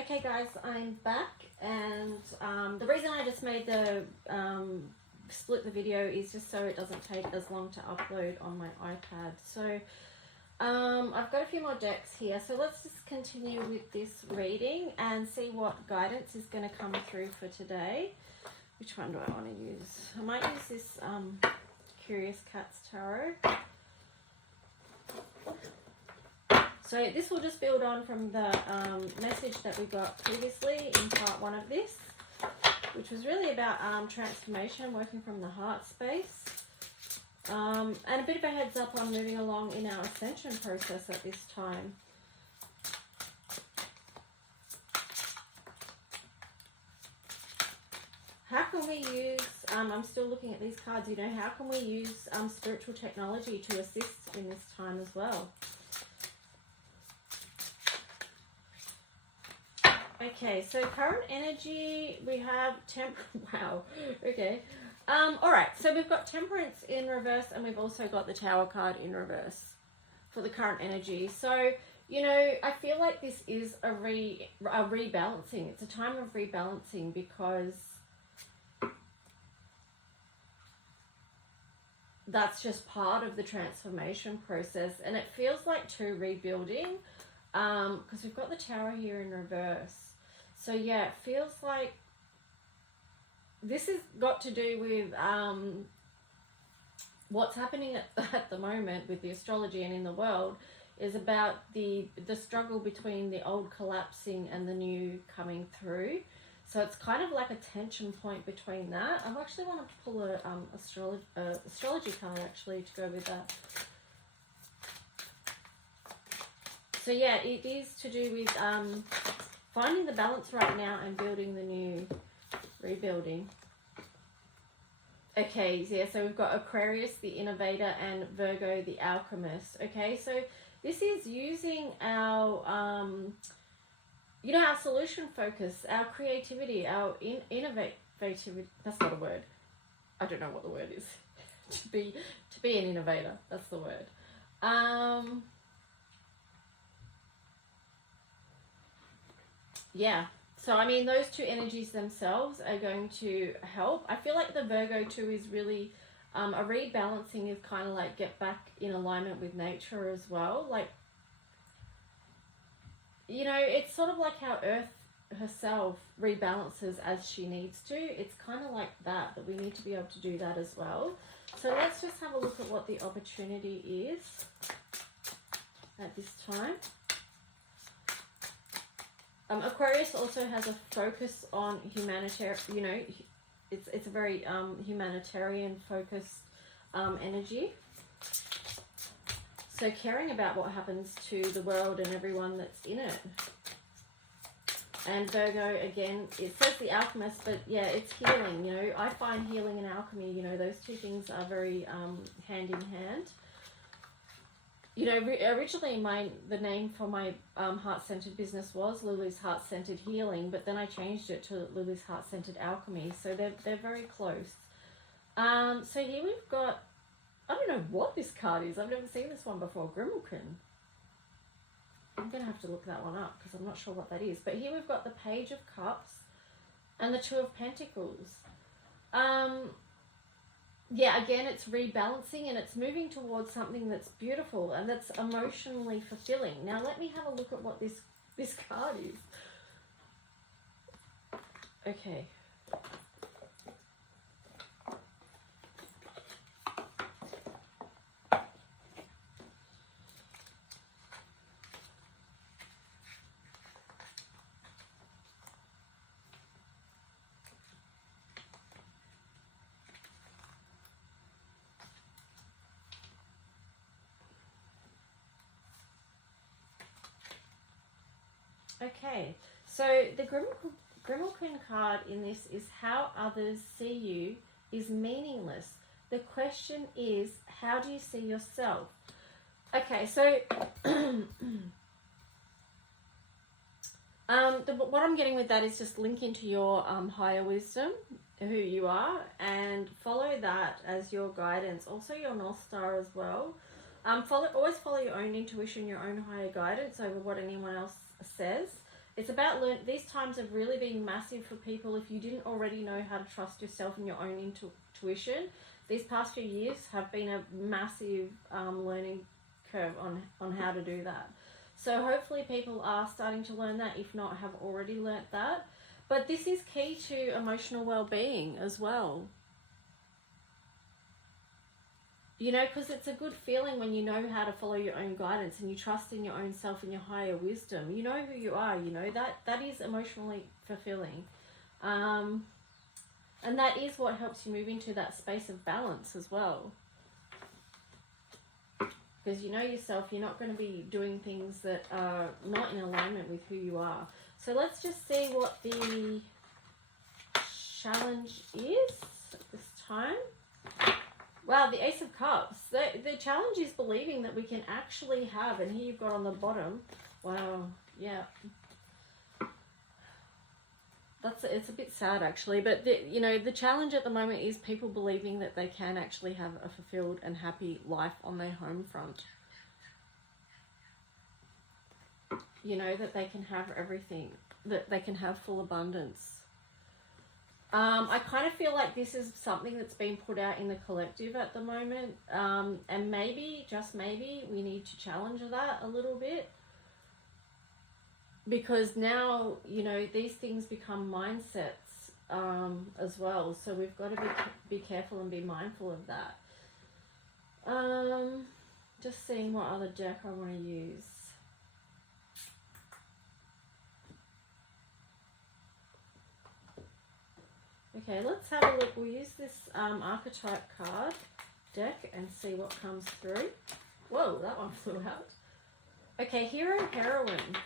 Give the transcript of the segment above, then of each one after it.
Okay guys, I'm back, and the reason I just made the split the video is just so it doesn't take as long to upload on my iPad. So I've got a few more decks here, so let's just continue with this reading and see what guidance is going to come through for today. Which one do I want to use? I might use this Curious Cats Tarot. So this will just build on from the message that we got previously in part 1 of this, which was really about transformation, working from the heart space. And a bit of a heads up on moving along in our ascension process at this time. How can we use, I'm still looking at these cards, you know, how can we use spiritual technology to assist in this time as well? Okay, so current energy, we have wow, okay. All right, so we've got Temperance in reverse, and we've also got the Tower card in reverse for the current energy. So, you know, I feel like this is a rebalancing. It's a time of rebalancing because that's just part of the transformation process, and it feels like too rebuilding because we've got the Tower here in reverse. So yeah, it feels like this has got to do with what's happening at the moment with the astrology and in the world is about the struggle between the old collapsing and the new coming through. So it's kind of like a tension point between that. I actually want to pull a astrology card actually to go with that. So yeah, it is to do with finding the balance right now and building the new, rebuilding. Okay, yeah, so we've got Aquarius, the innovator, and Virgo, the alchemist. Okay, so this is using our, you know, our solution focus, our creativity, our innovativity. That's not a word. I don't know what the word is. to be an innovator. That's the word. Yeah, so I mean, those two energies themselves are going to help. I feel like the Virgo too is really a rebalancing, is kind of like get back in alignment with nature as well. Like, you know, it's sort of like how Earth herself rebalances as she needs to. It's kind of like that we need to be able to do that as well. So let's just have a look at what the opportunity is at this time. Aquarius also has a focus on humanitarian, you know, it's a very humanitarian focused energy. So caring about what happens to the world and everyone that's in it. And Virgo, again, it says the alchemist, but yeah, it's healing. You know, I find healing and alchemy, you know, those two things are very hand in hand. You know, originally the name for my heart-centered business was Lulu's Heart-Centered Healing, but then I changed it to Lulu's Heart-Centered Alchemy. So they're very close. So here we've got, I don't know what this card is. I've never seen this one before. Grimalkin. I'm going to have to look that one up because I'm not sure what that is. But here we've got the Page of Cups and the Two of Pentacles. Yeah, again, it's rebalancing and it's moving towards something that's beautiful and that's emotionally fulfilling. Now, let me have a look at what this card is. Okay. Okay, so the Grimalkin card in this is how others see you is meaningless. The question is, how do you see yourself? Okay, so what I'm getting with that is just link into your higher wisdom, who you are, and follow that as your guidance. Also your North Star as well. Always follow your own intuition, your own higher guidance over what anyone else says. It's about these times have really been massive for people. If you didn't already know how to trust yourself and your own intuition, these past few years have been a massive learning curve on how to do that. So hopefully people are starting to learn that, if not have already learnt that. But this is key to emotional well-being as well. You know, because it's a good feeling when you know how to follow your own guidance and you trust in your own self and your higher wisdom. You know who you are, you know, that is emotionally fulfilling. And that is what helps you move into that space of balance as well. Because you know yourself, you're not going to be doing things that are not in alignment with who you are. So let's just see what the challenge is at this time. Wow, the Ace of Cups. The challenge is believing that we can actually have, and here you've got on the bottom, wow, yeah. It's a bit sad actually, but you know, the challenge at the moment is people believing that they can actually have a fulfilled and happy life on their home front. You know, that they can have everything, that they can have full abundance. I kind of feel like this is something that's been put out in the collective at the moment, and maybe, just maybe, we need to challenge that a little bit, because now, you know, these things become mindsets as well, so we've got to be careful and be mindful of that. Just seeing what other deck I want to use. Okay, let's have a look. We'll use this archetype card deck and see what comes through. Whoa, that one flew out. Okay, hero, heroine.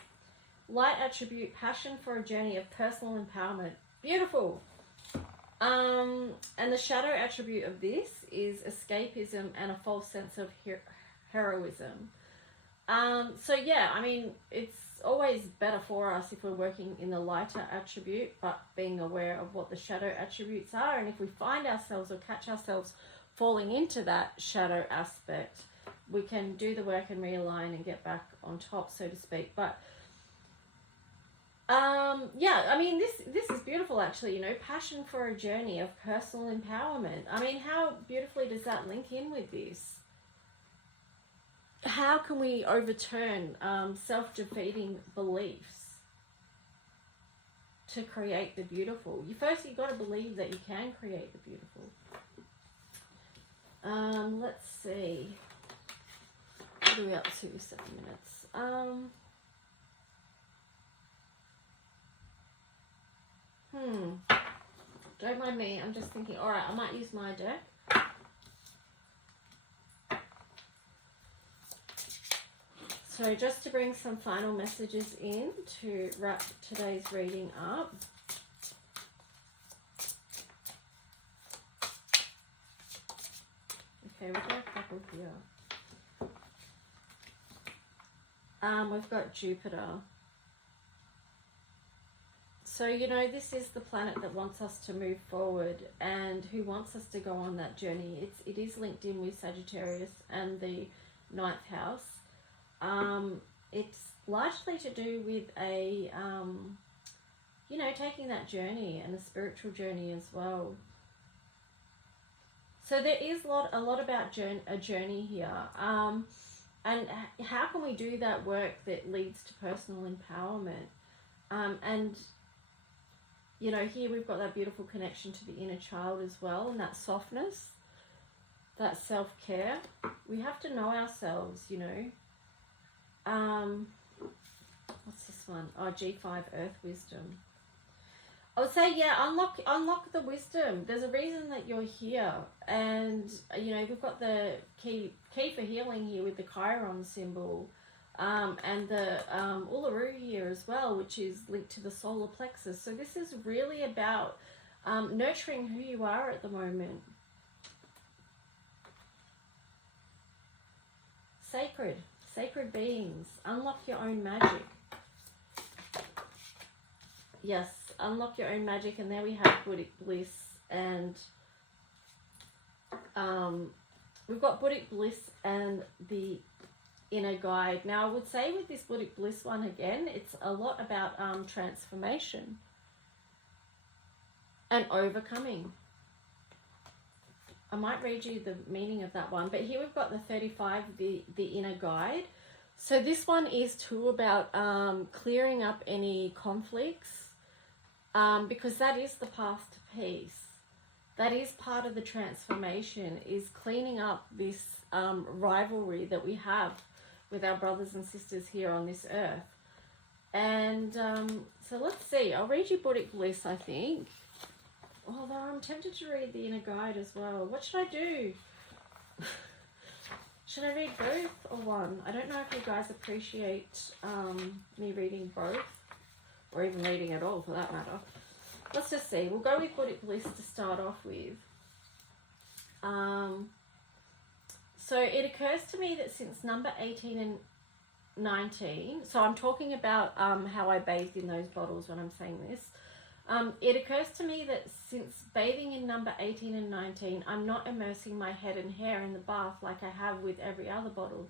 Light attribute, passion for a journey of personal empowerment. Beautiful. And the shadow attribute of this is escapism and a false sense of heroism. So yeah, I mean, it's always better for us if we're working in the lighter attribute, but being aware of what the shadow attributes are. And if we find ourselves or catch ourselves falling into that shadow aspect, we can do the work and realign and get back on top, so to speak. But yeah, I mean, this is beautiful actually, you know, passion for a journey of personal empowerment. I mean, how beautifully does that link in with this? How can we overturn self-defeating beliefs to create the beautiful? You've got to believe that you can create the beautiful. Let's see. What are we up to? 7 minutes. Don't mind me. I'm just thinking. All right, I might use my deck. So just to bring some final messages in to wrap today's reading up. Okay, we've got a couple here. We've got Jupiter. So, you know, this is the planet that wants us to move forward and who wants us to go on that journey. It is linked in with Sagittarius and the 9th house. It's largely to do with a, you know, taking that journey and a spiritual journey as well. So there is a lot about a journey here. And how can we do that work that leads to personal empowerment? And, you know, here we've got that beautiful connection to the inner child as well, and that softness, that self-care. We have to know ourselves, you know. What's this one? Oh, G5, Earth Wisdom. I would say, yeah, unlock the wisdom. There's a reason that you're here. And, you know, we've got the key for healing here with the Chiron symbol. And the Uluru here as well, which is linked to the solar plexus. So this is really about nurturing who you are at the moment. Sacred beings, unlock your own magic. Yes, unlock your own magic. And there we have Buddhic bliss, and we've got Buddhic bliss and the inner guide. Now, I would say with this Buddhic Bliss one again, it's a lot about transformation and overcoming. I might read you the meaning of that one, but here we've got the 35, the inner guide. So this one is too about clearing up any conflicts, because that is the path to peace. That is part of the transformation, is cleaning up this rivalry that we have with our brothers and sisters here on this earth. And so let's see. I'll read you Buddhic Bliss, I think. Although I'm tempted to read the inner guide as well. What should I do? Should I read both or one? I don't know if you guys appreciate me reading both, or even reading at all for that matter. Let's just see. We'll go with Buddhic Bliss to start off with. So it occurs to me that since number 18 and 19, so I'm talking about how I bathed in those bottles when I'm saying this. It occurs to me that since bathing in number 18 and 19, I'm not immersing my head and hair in the bath like I have with every other bottle.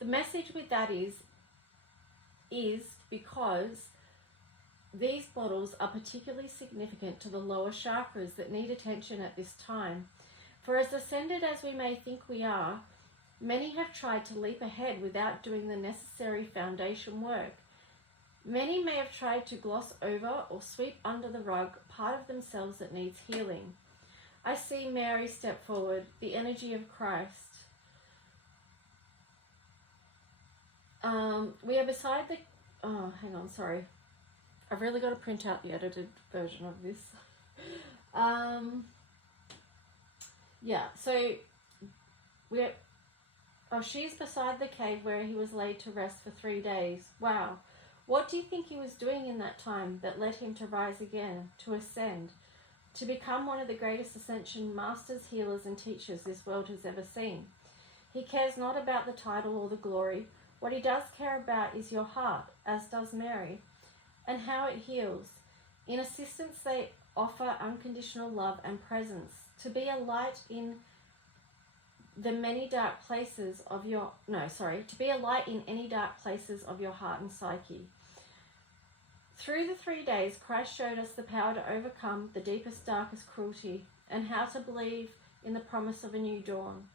The message with that is because these bottles are particularly significant to the lower chakras that need attention at this time. For as ascended as we may think we are, many have tried to leap ahead without doing the necessary foundation work. Many may have tried to gloss over or sweep under the rug part of themselves that needs healing. I see Mary step forward, the energy of Christ. We are beside the... Oh, hang on, sorry. I've really got to print out the edited version of this. Yeah, so we're... Oh, she's beside the cave where he was laid to rest for 3 days. Wow. What do you think he was doing in that time that led him to rise again, to ascend, to become one of the greatest ascension masters, healers, and teachers this world has ever seen? He cares not about the title or the glory. What he does care about is your heart, as does Mary, and how it heals. In assistance, they offer unconditional love and presence, to be a light in the many dark places of your... to be a light in any dark places of your heart and psyche. Through the 3 days, Christ showed us the power to overcome the deepest, darkest cruelty, and how to believe in the promise of a new dawn.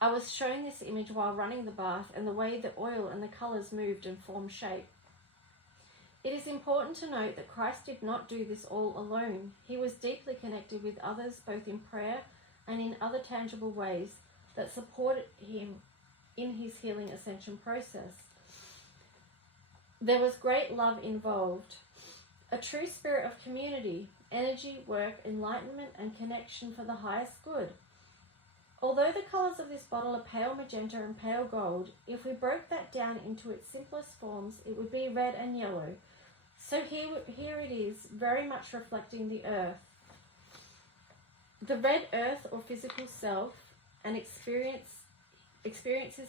I was shown this image while running the bath, and the way the oil and the colours moved and formed shape. It is important to note that Christ did not do this all alone. He was deeply connected with others, both in prayer and in other tangible ways that supported him in his healing ascension process. There was great love involved, a true spirit of community, energy, work, enlightenment, and connection for the highest good. Although the colours of this bottle are pale magenta and pale gold, if we broke that down into its simplest forms, it would be red and yellow. So here it is, very much reflecting the earth. The red earth or physical self and experiences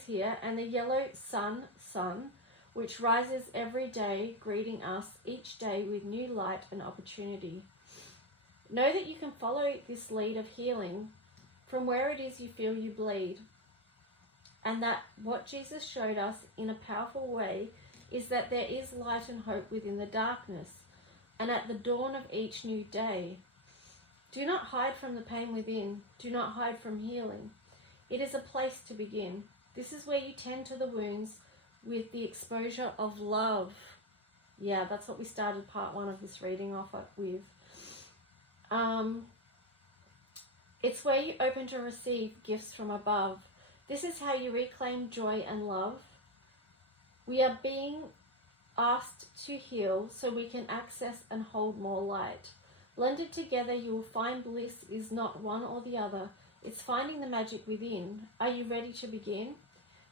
here, and the yellow sun, which rises every day, greeting us each day with new light and opportunity. Know that you can follow this lead of healing from where it is you feel you bleed, and that what Jesus showed us in a powerful way is that there is light and hope within the darkness, and at the dawn of each new day. Do not hide from the pain within. Do not hide from healing. It is a place to begin. This is where you tend to the wounds with the exposure of love. Yeah, that's what we started part 1 of this reading off with. It's where you open to receive gifts from above. This is how you reclaim joy and love. We are being asked to heal so we can access and hold more light. Blended together, you will find bliss is not one or the other. It's finding the magic within. Are you ready to begin?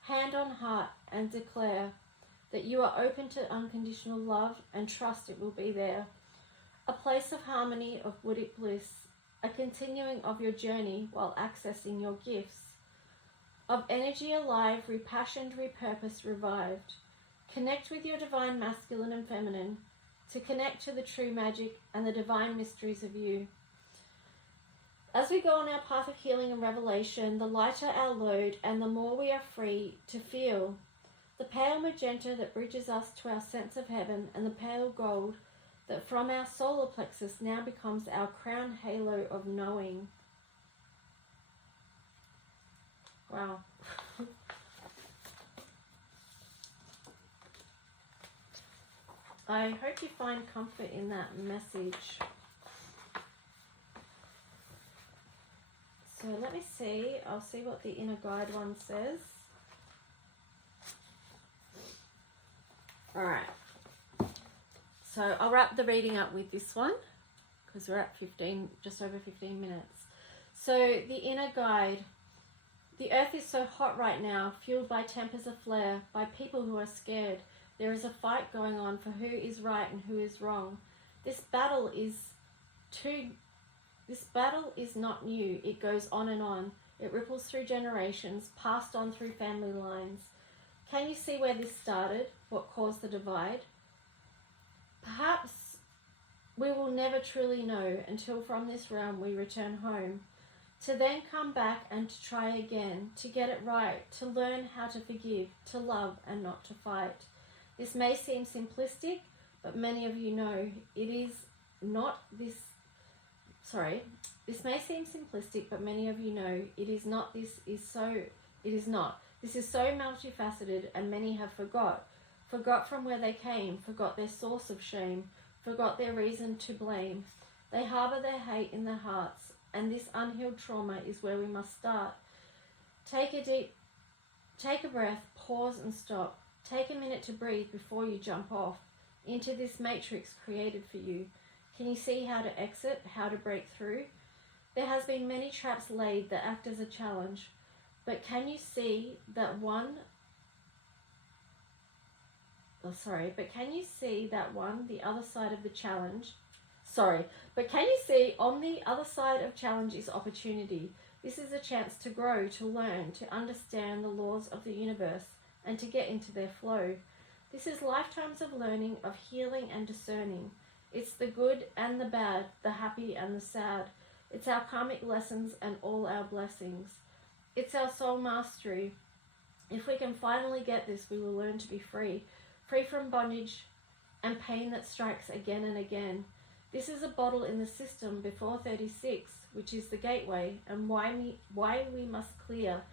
Hand on heart and declare that you are open to unconditional love and trust it will be there. A place of harmony, of Buddhic bliss, a continuing of your journey while accessing your gifts. Of energy alive, repassioned, repurposed, revived. Connect with your divine masculine and feminine to connect to the true magic and the divine mysteries of you. As we go on our path of healing and revelation, the lighter our load and the more we are free to feel. The pale magenta that bridges us to our sense of heaven, and the pale gold that from our solar plexus now becomes our crown halo of knowing. Wow. I hope you find comfort in that message. So let me see. I'll see what the inner guide one says. Alright. So I'll wrap the reading up with this one because we're at just over 15 minutes. So the inner guide. The earth is so hot right now, fueled by tempers aflare, by people who are scared. There is a fight going on for who is right and who is wrong. This battle is not new. It goes on and on. It ripples through generations, passed on through family lines. Can you see where this started? What caused the divide? Perhaps we will never truly know until from this realm we return home. To then come back and to try again, to get it right, to learn how to forgive, to love and not to fight. This may seem simplistic, but many of you know it is not this. This may seem simplistic, but many of you know it is not. It is not. This is so multifaceted, and many have forgot from where they came, forgot their source of shame, forgot their reason to blame. They harbor their hate in their hearts, and this unhealed trauma is where we must start. Take a breath, pause and stop. Take a minute to breathe before you jump off into this matrix created for you. Can you see how to exit, how to break through? There has been many traps laid that act as a challenge, but can you see that one, the other side of the challenge? But can you see on the other side of challenge is opportunity? This is a chance to grow, to learn, to understand the laws of the universe, and to get into their flow. This is lifetimes of learning, of healing and discerning. It's the good and the bad, the happy and the sad. It's our karmic lessons and all our blessings. It's our soul mastery. If we can finally get this, we will learn to be free, free from bondage and pain that strikes again and again. This is a bottle in the system before 36, which is the gateway, and why we must clear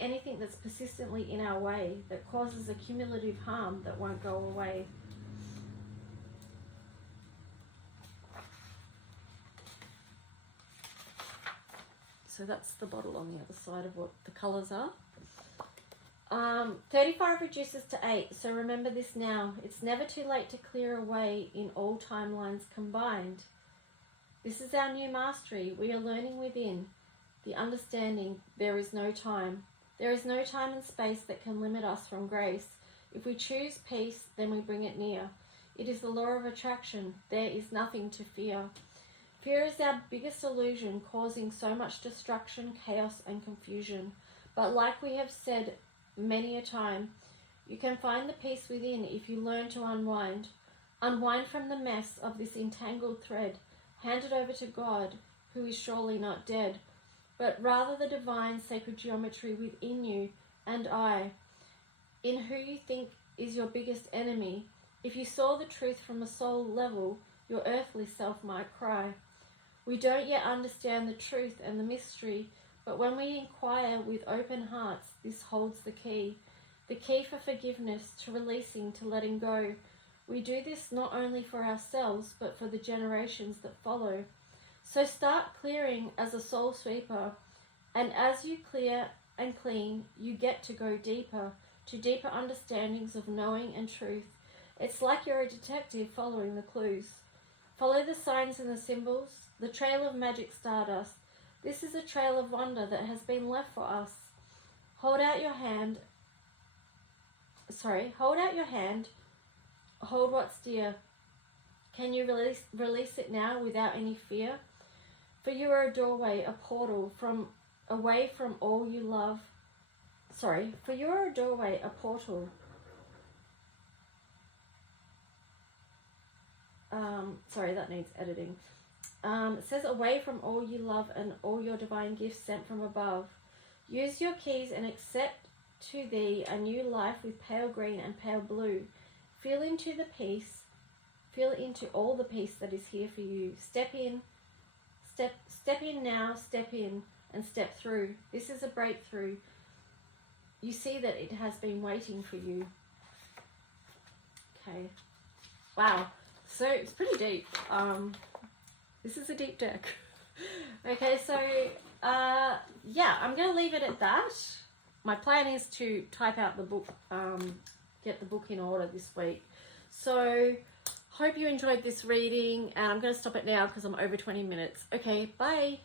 anything that's persistently in our way, that causes a cumulative harm that won't go away. So that's the bottle on the other side of what the colours are. 35 reduces to 8, so remember this now. It's never too late to clear away in all timelines combined. This is our new mastery. We are learning within the understanding there is no time. There is no time and space that can limit us from grace. If we choose peace, then we bring it near. It is the law of attraction. There is nothing to fear. Fear is our biggest illusion, causing so much destruction, chaos, and confusion. But like we have said many a time, you can find the peace within if you learn to unwind. Unwind from the mess of this entangled thread. Hand it over to God, who is surely not dead, but rather the divine sacred geometry within you and I, in who you think is your biggest enemy. If you saw the truth from a soul level, your earthly self might cry. We don't yet understand the truth and the mystery, but when we inquire with open hearts, this holds the key for forgiveness, to releasing, to letting go. We do this not only for ourselves, but for the generations that follow. So start clearing as a soul sweeper, and as you clear and clean, you get to go deeper, to deeper understandings of knowing and truth. It's like you're a detective following the clues. Follow the signs and the symbols, the trail of magic stardust. This is a trail of wonder that has been left for us. Hold out your hand. Hold what's dear. Can you release it now without any fear? For you are a doorway, a portal away from all you love. For you are a doorway, a portal. That needs editing. It says away from all you love and all your divine gifts sent from above. Use your keys and accept to thee a new life with pale green and pale blue. Feel into the peace. Feel into all the peace that is here for you. Step in. Step in now. Step in and step through. This is a breakthrough. You see that it has been waiting for you. Okay. Wow. So it's pretty deep. This is a deep deck. Okay, so yeah, I'm going to leave it at that. My plan is to type out the book, get the book in order this week. So hope you enjoyed this reading, and I'm going to stop it now because I'm over 20 minutes. Okay, bye.